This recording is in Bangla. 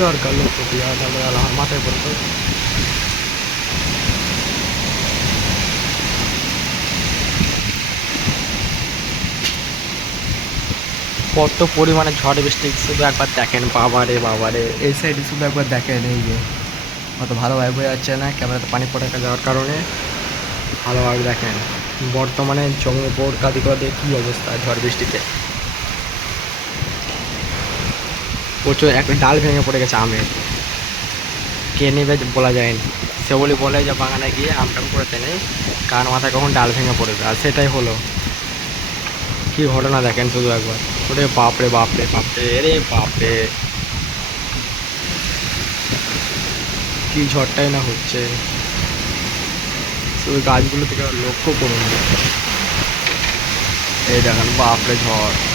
দরকার লোক দিয়া তারপরে আমার মাথায় পড়তো। কত পরিমাণে ঝড় বৃষ্টি শুধু একবার দেখেন, বাবারে বাবারে, এই সাইডে শুধু একবার দেখেন, এই যে অত ভালোভাবে বোঝা যাচ্ছে না ক্যামেরাতে পানি পড়ে যাওয়ার কারণে। ভালোভাবে দেখেন বর্তমানে জঙ্গিপুর কাদিকদে কী অবস্থা ঝড় বৃষ্টিতে। প্রচুর একটা ডাল ভেঙে পড়ে গেছে আমের, কে নেবে বলা যায়নি। সে বলে যে বাগানে গিয়ে আমটাম করতে নেই, কার মাথায় কখন ডাল ভেঙে পড়বে, আর সেটাই হলো। কি ঘটনা দেখেন শুধু একবার। ওরে বাপরে বাপরে বাপরে, রে বাপরে, কি ঝড়টাই না হচ্ছে। শুধু গাছগুলো থেকে লক্ষ্য করুন, এই দেখেন বাপরে ঝড়।